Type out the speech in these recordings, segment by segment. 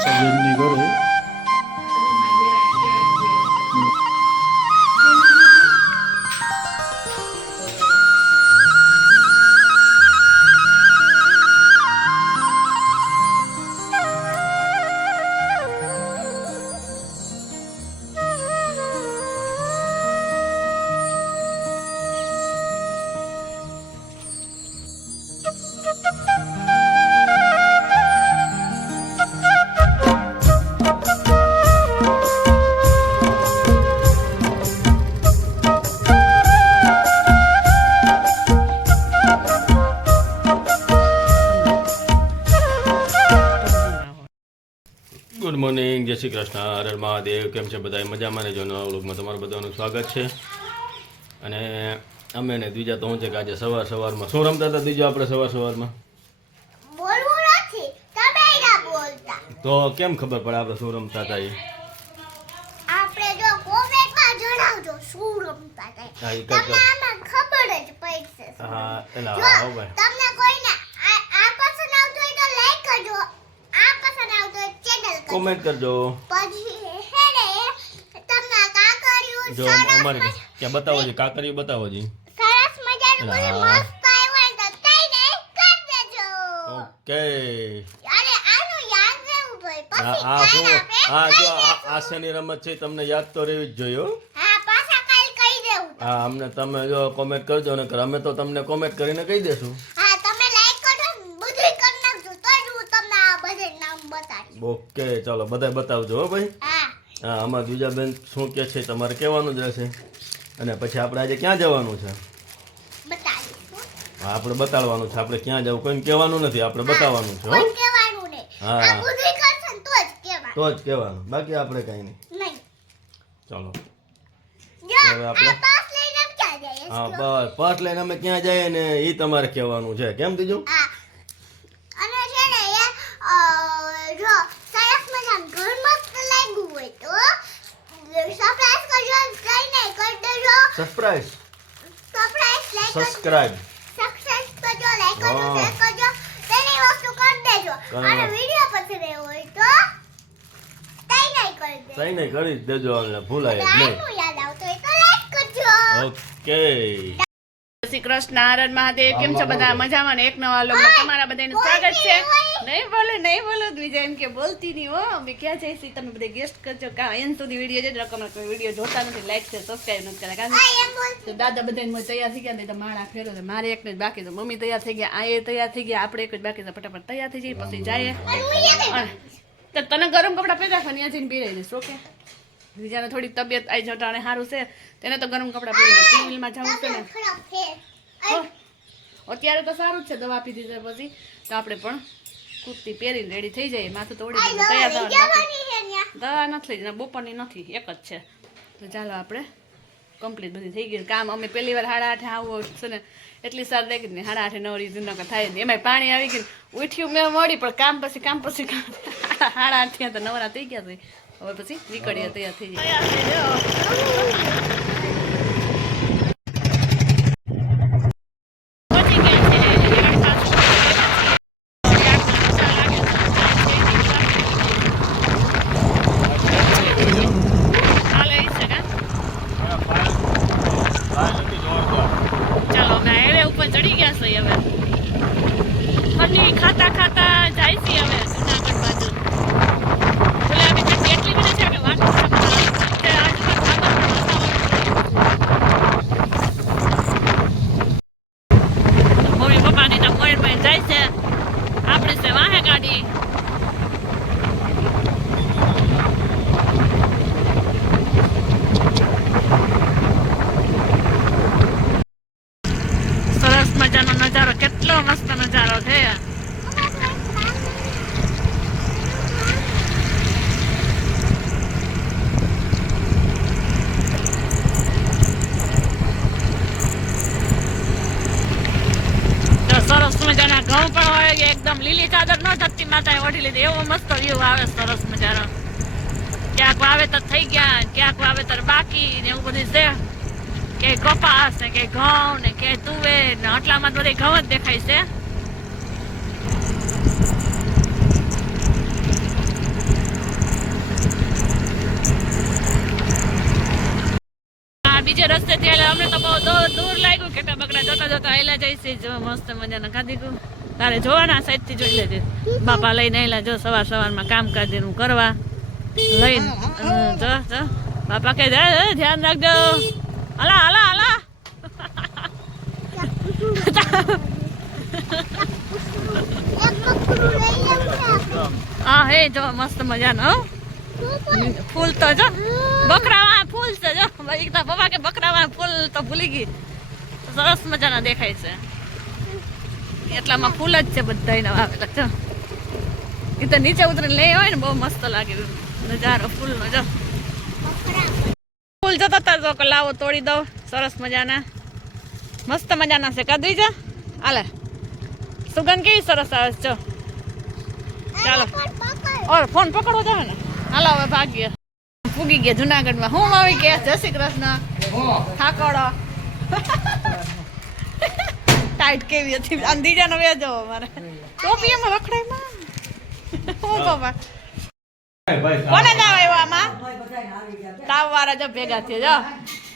આશાબેનની ઘરે good morning, જય શ્રી કૃષ્ણ, હર હર મહાદેવ. કેમ છે બધા? મજામાં ને? જો નવા વ્લોગમાં તમારું બધાનું સ્વાગત છે. અને અમે ને બીજા તો શું છે કે આજે સવારમાં શું રમતા હતા? બીજો આપણે સવારમાં તો કેમ ખબર પડે આપણે શું રમતા હતા? એ આપણે જો કોમેન્ટમાં જણાવજો શું રમતા હતા. તમને ખબર જ પડશે. હા, એલા જો આવો ભાઈ. તમને કોઈને આ પસંદ આવતો હોય તો લાઈક કરજો, આ પસંદ આવતો હોય ચેનલ કરજો, કોમેન્ટ કરજો. પછી હેડે તમને કાકરિયું જો અમારે ક્યાં બતાવો છે? કાકરીઓ બતાવો છે. સરસ મજાનું બોલી મસ્ત આવ્યું તો કઈ નહીં કરી દેજો. ઓકે. અરે આનું યાદ રહેવું ભાઈ. આ પછી જો કાલ આપણે આ શેની રમત છે તમને યાદ તો રહેવી જ જોઈએ. હો. હા પાછા કાલ કહી દેવું. હા, અમને તમે જો કોમેન્ટ કરજો ને અમે તો તમને કોમેન્ટ કરીને કહી દેશું. હા તમે લાઈક કરજો, બધું કરી નાખજો તો જ હું તમને આ બધે નામ બતાડીશ. ઓકે, ચાલો બધા બતાવજો. હો ભાઈ. હા હા, આમાં બીજા બેન શું કે છે તમારે કહેવાનું જ રહેશે. અને પછી આપણે આજે ક્યાં જવાનું છે? બતાડીશ. હા, આપણે બતાડવાનું છે. આપણે ક્યાં જવું કોઈને કહેવાનું નથી, આપણે બતાવવાનું છે. હો. કોઈ કહેવાનું નહીં. હા. આ બધું કરશે ને તો જ કહેવાનું. તો જ કહેવાનું, બાકી આપણે કંઈ નહીં. નહીં. ચાલો. જો હવે આપણે- આ પાસ લઈને આમ ક્યાં જઈએ? હા, બસ પર્સ લઈને અમે ક્યાં જઈએ ને એ તમારે કહેવાનું છે. કેમ દીધું? હા. અને છે ને જો સરસ મજાનું ઘર મસ્ત લાગ્યું હોય તો સરપ્રાઈઝ કરજો, કઈ નહીં કરી દેજો. સરપ્રાઈઝ, સરપ્રાઈઝ લાઈક કરજો, સબસ્ક્રાઇબ. સબસ્ક્રાઇબ કરજો, લાઈક કરજો, હા. શેર કરજો, તેની વસ્તુ કરી દેજો. કરી અને નાખ. વિડિયો પસંદ આવ્યો હોય તો તઈ નહીં કરી દેજો. કઈ નહીં કરી જ દેજો, અમને ભૂલાય જ અને નહીં. આનું યાદ આવતું હોય તો લાઈક કરજો. ઓકે. જય શ્રી કૃષ્ણ, હર મહાદેવ. કેમ છો બધા? મજામાં ને? એક નવા વ્લોગમાં તમારા બધાનું સ્વાગત છે. નહીં બોલો બીજા એમ કે બોલતી નહીં હો. અમે ક્યાં જઈશી તમે બધા ગેસ્ટ કરજો. કા એન સુધી વિડીયો જોજો. રકમ વિડીયો જોતા નથી, લાઈક છે, સબસ્ક્રાઇબ નથી કરતા. આ એમ બોલ. તો દાદા બધા તૈયાર થઈ ગયા, તો માળા ફેરો છે. મારે એકને જ બાકી છે. મમ્મી તૈયાર થઈ ગયા, આ એ તૈયાર થઈ ગયા, આપણે એક જ બાકી છે. ફટાફટ તૈયાર થઈ જઈએ પછી જાય. પણ હું યાદ તો તને ગરમ કપડાં પહેર્યા છે, ત્યાં જઈને પહેરાઈ જઈશ. ઓકે. બીજાને થોડીક તબિયત આવી જટાણે સારું છે, તેને તો ગરમ કપડાં પહેરીને ટીવીમાં જવું છે ને. ખરાબ છે. અત્યારે તો સારું જ છે, દવા પીધી છે પછી તો આપણે પણ કુર્તી પહેરીને રેડી થઈ જઈએ. માથું તો ઓળી દીધું, તૈયાર થવાનું બાકી. દવા નથી લઈ, બપોરની નથી, એક જ છે. તો ચાલો આપણે કમ્પ્લીટ બધી થઈ ગઈ. કામ અમે પહેલી વાર 8:30 આવું છે ને, એટલી સાર દઈ ગઈ ને 8:30 9 જૂનકા થાય ને. એમાંય પાણી આવી ગયું, ઉઠ્યું મેં મળી, પણ કામ પછી 8:30 થયા તો નવરા થઈ ગયા છે. હવે પછી નીકળીએ, તૈયાર થઈ જાય. ચાલો અમે હાઈવે ઉપર ચડી ગયા છીએ હવે. ફરી ખાતા ખાતા જાય છે હવે જુનાગઢ બાજુ. બોલે અમે કેટલી એટલી બધી છે કે વાત મમ્મી પપ્પાની તો કોઈ પણ જાય છે, આપણે છે વાહે ગાડી. સરસ મજાનો નજારો, કેટલો મસ્ત નજારો છે. તો સરસ મજાના ઘઉં પણ હોય, એકદમ લીલી ચાદર ન ધરતી માતાએ ઓઢી લીધી, એવો મસ્ત વ્યૂ આવે સરસ મજાનો. ક્યાંક વાવેતર થઈ ગયા, ક્યાંક વાવેતર બાકી ને એવું બધું છે. કે કપાસ ને કે ઘઉં ને કે તુવેર ને, આટલામાં તો ઘઉં જ દેખાય છે. રસ્તેથી એટલે અમને તો બહુ દૂર લાગ્યું કેટલા બકરા જોતા જોતા આયલા જઈશે જો મસ્ત મજાના ખાધી ગયું તારે જોવાના સાઈડથી જોઈ લેજે બાપા લઈને આયલા જો સવારમાં કામકાજ એનું કરવા લઈને જો જો બાપા કે ધ્યાન રાખજો હલા હલા હલા હા હે જો મસ્ત મજાનો ફૂલ તો જો બકરામાં ફૂલ છે જો એકદમ પપ્પા કે બકરામાં ફૂલ તો ભૂલી ગઈ સરસ મજાના દેખાય છે એટલામાં ફૂલ જ છે બધા વાવેલા જો એ તો નીચે ઉતરીને લઈ હોય ને બહુ મસ્ત લાગે નજારો ફૂલનો જો ફૂલ જતા હતા જો કે લાવો તોડી દઉં સરસ મજાના મસ્ત મજાના છે કાઢી જા હાલે સુગંધ કેવી સરસ આવે છે જો ચાલો ઓર ફોન પકડો જાવ ને હાલો હવે ભાગીએ ફૂગી ગયા જુનાગઢમાં હું આવી ગયા જય શ્રી કૃષ્ણ ઠાકોડો ટાઈટ કેવી હતી આમ દીજાનો વેજો અમારે ટોપી એમાં રખડાય હું પપ્પા કોને જાવ આવ્યો આમાં તાવ વાળા જો ભેગા થયા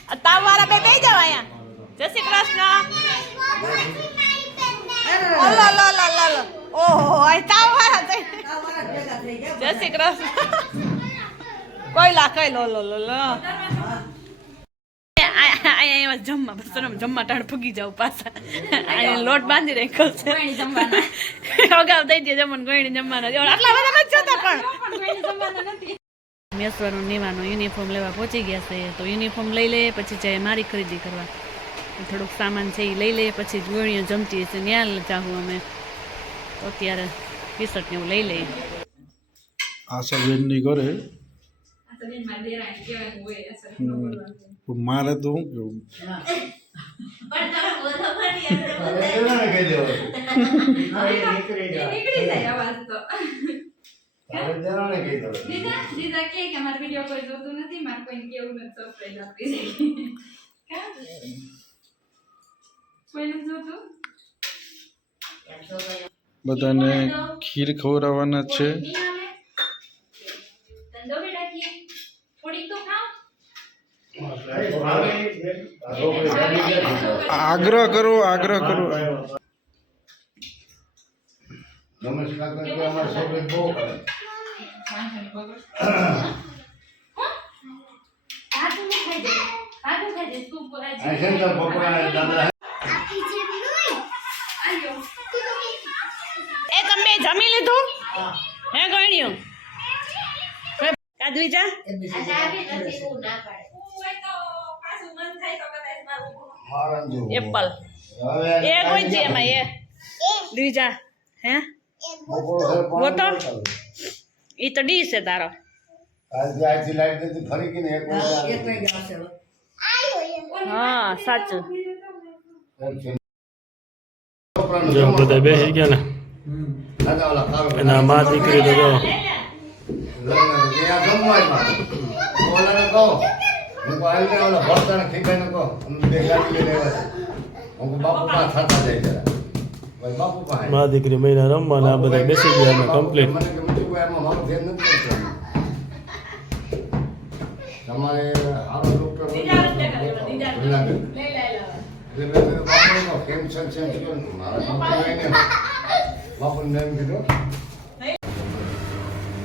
જો તાવ વાળા બે બેસી જાવ અહીંયા જય શ્રી કૃષ્ણ ઓલો લો લો લો લો ઓહો આ તાવ વાળા જય શ્રી કૃષ્ણ કોઈ લાખાય લો લો લો લો અહીંયા જમવા બસ જમવા ટાણ ફૂગી જાવ પાછા અહીંયા લોટ બાંધી રાખ્યો છે અગાઉ દઈ દે જમવાનું ગોયણી જમવાના આટલા બધા નથી જોતા પણ મેસવાનું નીવાનું યુનિફોર્મ લેવા પહોંચી ગયા છે તો યુનિફોર્મ લઈ લે પછી જાય મારી ખરીદી કરવા થોડુંક સામાન છે એ લઈ લે પછી ગોળીઓ જમતી છે ત્યાં ચાહું અમે તો અત્યારે ટી-શર્ટ ને એવું લઈ લઈએ આશાબેનની ઘરે મારે તો શું કેવું બધાને ખીર ખવડાવવાના છે આગ્રહ કરો નમસ્કાર કરજો અમારા સૌને બહુ શંકર ભગવાન દાદા એ તમે જમી લીધું હે ગણ્યું કાજવી ચા એપલ એ કોઈ છે એમાં એ દ્વિજા હે ગોતો ઈ તો ડી છે તારો આજથી લાઈટ નથી ફરી ગઈ ને એક હા સાચું જો બધા બેસી ગયા ને એના મા દીકરી તો જો મા દીકરી મહિના રમવાના આ બધા બેસી ગયા અમે કમ્પ્લીટ તમારે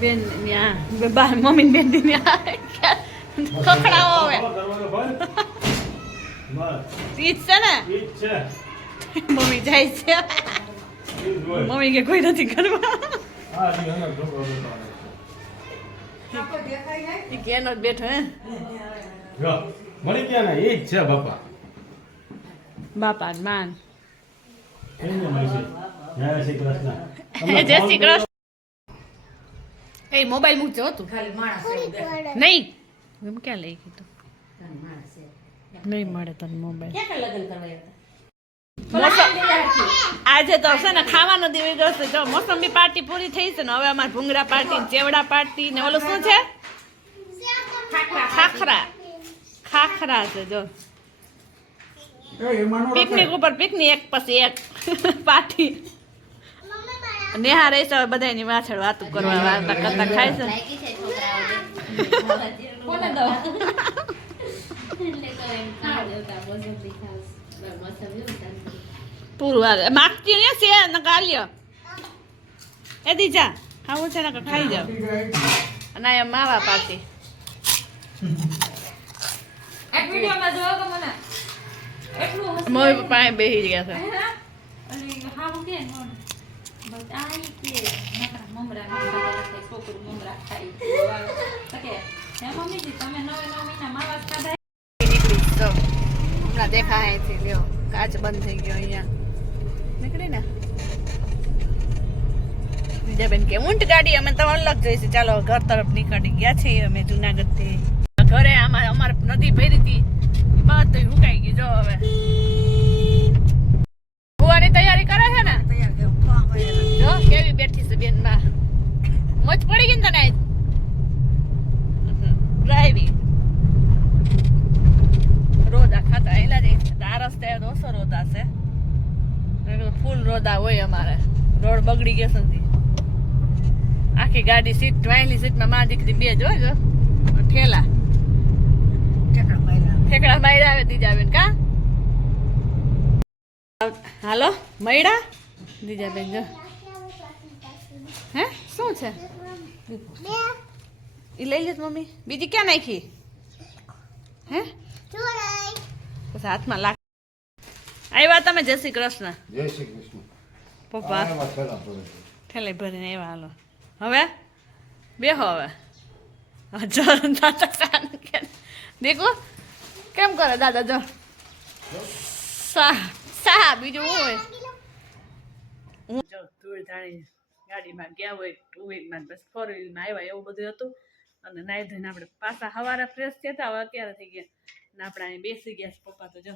બેન ન્યા મમ્મી બેન ખખડાવો હવે ઈજ છે ને મમ્મી જાય છે મમ્મી કે કોઈ નથી કરવા કેનો બેઠો હે મળી ગયા ને એ જ છે બાપા બાપા માન જય શ્રી કૃષ્ણ જય શ્રી કૃષ્ણ એ મોબાઈલ મૂકજો તું નહીં એમ ક્યાં લઈ કીધું નહીં મળે તને મોબાઈલ આજે તો છે ને ખાવાનો દિવસ ગયો છે જો મોસંબી પાર્ટી પૂરી થઈ છે ને હવે અમારે ભૂંગળા પાર્ટી ચેવડા પાર્ટી ને ઓલું શું છે ખાખરા છે જો પિકનિક ઉપર પિકનિક એક પછી એક પાર્ટી નેહા રહી છે બધાની માછળ વાતું કરવા વાર્તા કરતા ખાય છે પૂરું હાલે માગતી ને છે ન કાલ્યો એ દીજા ખાવું છે ને કે ખાઈ જાવ અને આ માવા પાતી મોય પપ્પા બેસી ગયા છે હમણાં દેખાય છે લ્યો કાચ બંધ થઈ ગયો અહીંયા નીકળી ને બીજા બેન કે ઊંટ ગાડી અમે તો અલગ જોઈશું ચાલો ઘર તરફ નીકળી ગયા છીએ અમે જુનાગઢ થી ઘરે અમારે નદી ભરી હતી બધું હુકાઈ ગયું જો હવે ભુવાની તૈયારી કરે છે ને જો કેવી બેઠી છે બેન માં મોજ પડી ગઈ ને તને ડ્રાઈવિંગ રોદા ખાતા એલા જ આ રસ્તે ઓછો રોદા છે ફૂલ રોદા હોય અમારે રોડ બગડી ગયો છે આખી ગાડી સીટ વાયલી સીટમાં માં દીકરી બે જ હોય ઠેલા ઠેકડા માર્યા આવે દીજા બેન કા હાલો મૈડા દીજા બેન જો હે શું છે ઈ લઈ લે મમ્મી બીજી ક્યાં નાખી હે પછી હાથમાં લાગ આવ્યા તમે જય શ્રી કૃષ્ણ જય શ્રી કૃષ્ણ પપ્પા ઠેલે ભરીને આવ્યા હાલો હવે બેહો હવે દેખો કેમ કરે દાદા જો સા બીજું શું હોય હું જો ધૂળ ધાણી ગાડીમાં ગયા હોય ટુ વ્હીલમાં બસ ફોર વ્હીલમાં આવ્યા એવું બધું હતું અને નાઈ ધોઈને આપણે પાછા સવારે ફ્રેશ થયા હતા હવે અત્યારે થઈ ગયા ને આપણે અહીં બેસી ગયા છે પપ્પા તો જો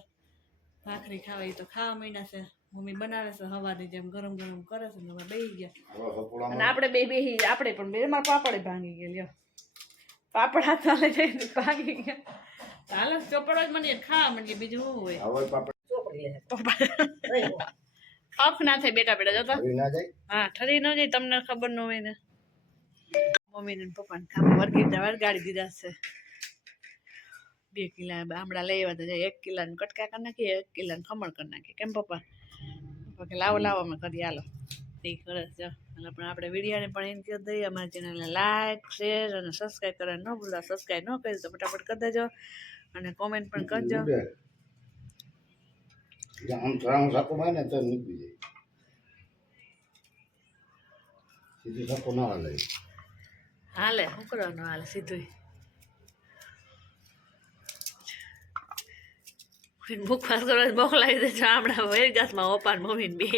ભાખરી ખાવા એ તો ખાવા માંડ્યા છે મમ્મી બનાવે છે હવાની જેમ ગરમ ગરમ કરે છે ને હવે બેસી ગયા અને આપણે બેસી આપણે પણ બે મારા પાપડે ભાંગી ગયા લ્યો પાપડ હાથમાં લઈ જઈને ભાંગી ગયા હાલો ચોપડો જ મને ખાવા માંડીએ બીજું શું હોય હક ના થાય બેટા બેટા જતો હા ઠરી ન જાય તમને ખબર ન હોય ને મમ્મી ને પપ્પા ને કામ વળગાડી દીધા છે 2 કિલા આમળા લઈ આવ્યા તો 1 કિલાને કટકા કરી નાખીએ 1 કિલાને ખમણ કરી નાખીએ કેમ પપ્પા પપ્પા કે લાવો લાવો અમે કરી હાલો એ કરે જો એટલે પણ આપણે વિડીયોને પણ એમ કહી દઈએ અમારા ચેનલને લાઈક શેર અને સબસ્ક્રાઈબ કરવાનું ન ભૂલતા સબસ્ક્રાઈબ ન કરી તો ફટાફટ કરી દેજો અને કોમેન્ટ પણ કરજો આમ થોડા સાકો મારે ને તો નીકળી જાય સીધું સાકો ના હાલે હાલે શું કરવાનું હાલે સીધું મુખ ફાસ કરવા મોકલાવી દેજો હમણાં વહી જાતમાં ઓપાન મમ્મીને બે